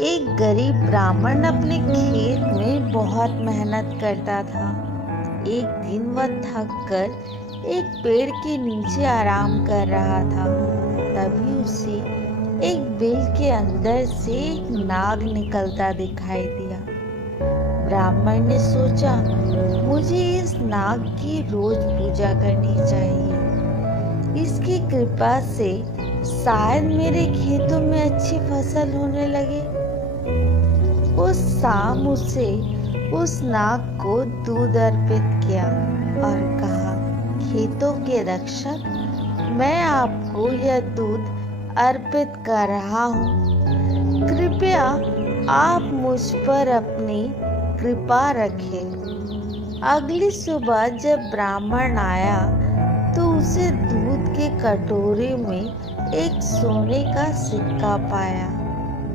एक गरीब ब्राह्मण अपने खेत में बहुत मेहनत करता था। एक दिन वह थक कर एक पेड़ के नीचे आराम कर रहा था। तभी उसे एक बिल के अंदर से एक नाग निकलता दिखाई दिया। ब्राह्मण ने सोचा, मुझे इस नाग की रोज पूजा करनी चाहिए। इसकी कृपा से शायद मेरे खेतों में अच्छी फसल होने लगे। उस शाम उसे उस नाग को दूध अर्पित किया और कहा, खेतों के रक्षक, मैं आपको यह दूध अर्पित कर रहा हूँ। कृपया आप मुझ पर अपनी कृपा रखें। अगली सुबह जब ब्राह्मण आया तो उसे दूध के कटोरे में एक सोने का सिक्का पाया।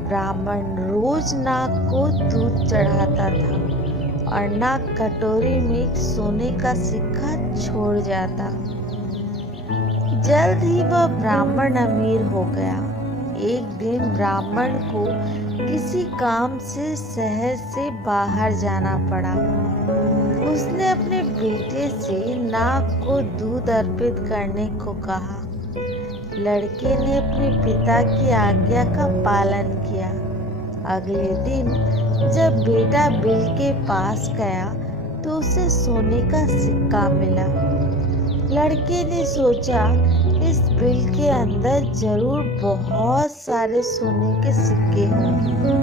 ब्राह्मण रोज नाग को दूध चढ़ाता था और नाग कटोरे में एक सोने का सिक्का छोड़ जाता। जल्द ही वह ब्राह्मण अमीर हो गया। एक दिन ब्राह्मण को किसी काम से शहर से बाहर जाना पड़ा। उसने अपने बेटे से नाग को दूध अर्पित करने को कहा। लड़के ने अपने पिता की आज्ञा का पालन किया। अगले दिन जब बेटा बिल के पास गया तो उसे सोने का सिक्का मिला। लड़के ने सोचा, इस बिल के अंदर जरूर बहुत सारे सोने के सिक्के होंगे।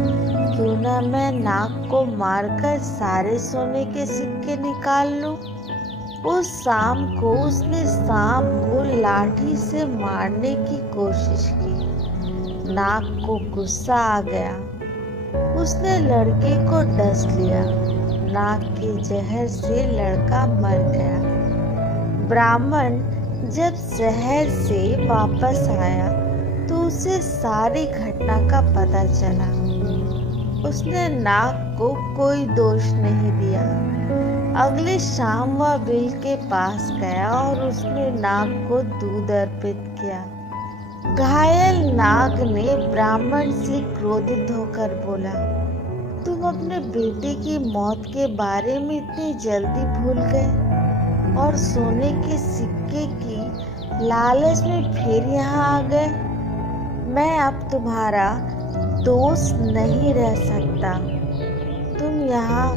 क्यों ना मैं नाग को मारकर सारे सोने के सिक्के निकाल लूं। उस शाम को उसने सांप को लाठी से मारने की कोशिश की। नाग को गुस्सा आ गया। उसने लड़के को डस लिया। नाग के जहर से लड़का मर गया। ब्राह्मण जब शहर से वापस आया तो उसे सारी घटना का पता चला। उसने नाग को कोई दोष नहीं दिया। अगली शाम वह बिल के पास गया और उसने नाग को दूध अर्पित किया। घायल नाग ने ब्राह्मण से क्रोधित होकर बोला, तुम अपने बेटे की मौत के बारे में इतनी जल्दी भूल गए और सोने के सिक्के की लालच में फिर यहाँ आ गए। मैं अब तुम्हारा दोस्त नहीं रह सकता। तुम यहाँ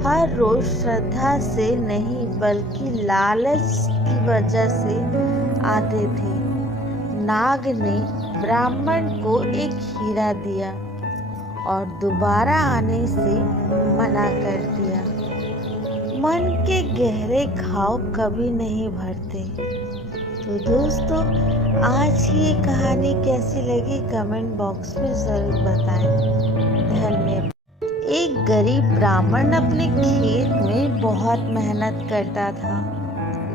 हर रोज श्रद्धा से नहीं बल्कि लालच की वजह से आते थे। नाग ने ब्राह्मण को एक हीरा दिया और दोबारा आने से मना कर दिया। मन के गहरे घाव कभी नहीं भरते। तो दोस्तों, आज की ये कहानी कैसी लगी कमेंट बॉक्स में जरूर बताएं। धन्यवाद। एक गरीब ब्राह्मण अपने खेत में बहुत मेहनत करता था।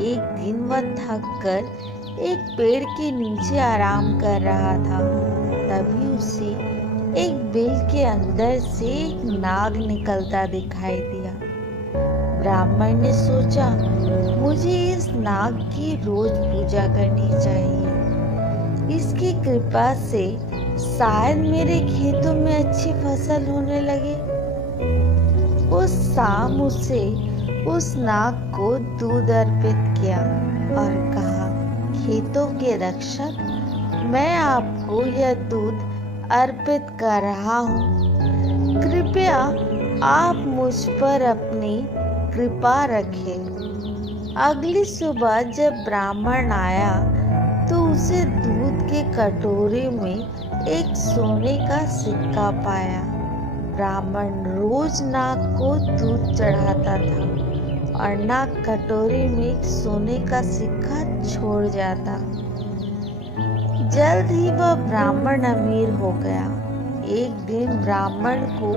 एक दिन वह थक कर एक पेड़ के नीचे आराम कर रहा था। तभी उसे एक बिल के अंदर से एक नाग निकलता दिखाई दिया। ब्राह्मण ने सोचा, मुझे इस नाग की रोज पूजा करनी चाहिए। इसकी कृपा से शायद मेरे खेतों में अच्छी फसल होने लगे। उस शाम उसे उस नाग को दूध अर्पित किया और कहा, खेतों के रक्षक, मैं आपको यह दूध अर्पित कर रहा हूँ। कृपया आप मुझ पर अपनी कृपा रखें। अगली सुबह जब ब्राह्मण आया तो उसे दूध के कटोरे में एक सोने का सिक्का पाया। ब्राह्मण रोज नाग को दूध चढ़ाता था और नाग कटोरे में एक सोने का सिक्का छोड़ जाता। जल्द ही वह ब्राह्मण अमीर हो गया। एक दिन ब्राह्मण को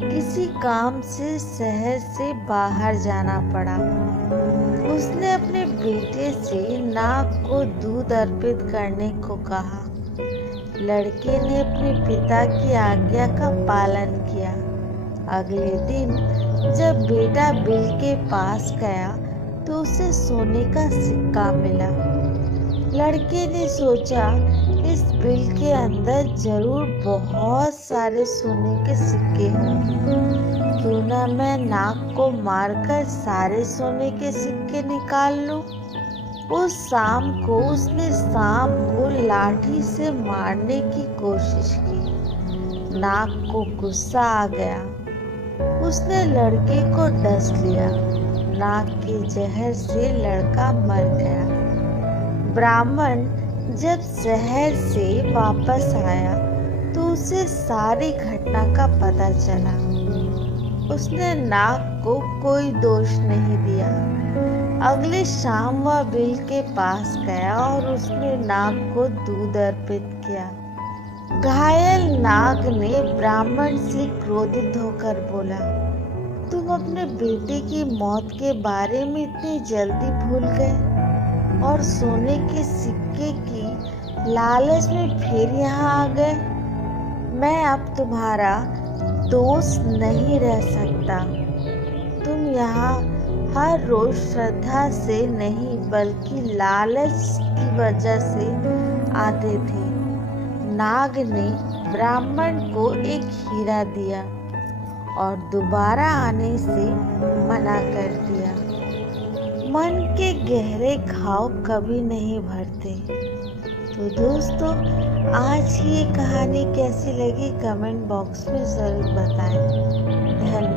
किसी काम से शहर से बाहर जाना पड़ा। उसने अपने बेटे से नाग को दूध अर्पित करने को कहा। लड़के ने अपने पिता की आज्ञा का पालन किया। अगले दिन जब बेटा बिल के पास गया तो उसे सोने का सिक्का मिला। लड़के ने सोचा, इस बिल के अंदर जरूर बहुत सारे सोने के सिक्के होंगे। क्यों ना मैं नाग को मारकर सारे सोने के सिक्के निकाल लूं। उस शाम को उसने सांप को लाठी से मारने की कोशिश की। नाग को गुस्सा आ गया। उसने लड़के को डस लिया। नाग के जहर से लड़का मर गया। ब्राह्मण जब शहर से वापस आया तो उसे सारी घटना का पता चला। उसने नाग को कोई दोष नहीं दिया। अगली शाम वह बिल के पास गया और उसने नाग को दूध अर्पित किया। घायल नाग ने ब्राह्मण से क्रोधित होकर बोला, तुम अपने बेटे की मौत के बारे में इतनी जल्दी भूल गए और सोने के सिक्के की लालच में फिर यहाँ आ गए। मैं अब तुम्हारा दोस्त नहीं रह सकता। तुम यहाँ हर रोज श्रद्धा से नहीं बल्कि लालच की वजह से आते थे। नाग ने ब्राह्मण को एक हीरा दिया और दोबारा आने से मना कर दिया। मन के गहरे घाव कभी नहीं भरते। तो दोस्तों, आज की ये कहानी कैसी लगी कमेंट बॉक्स में जरूर बताएं। धन्यवाद।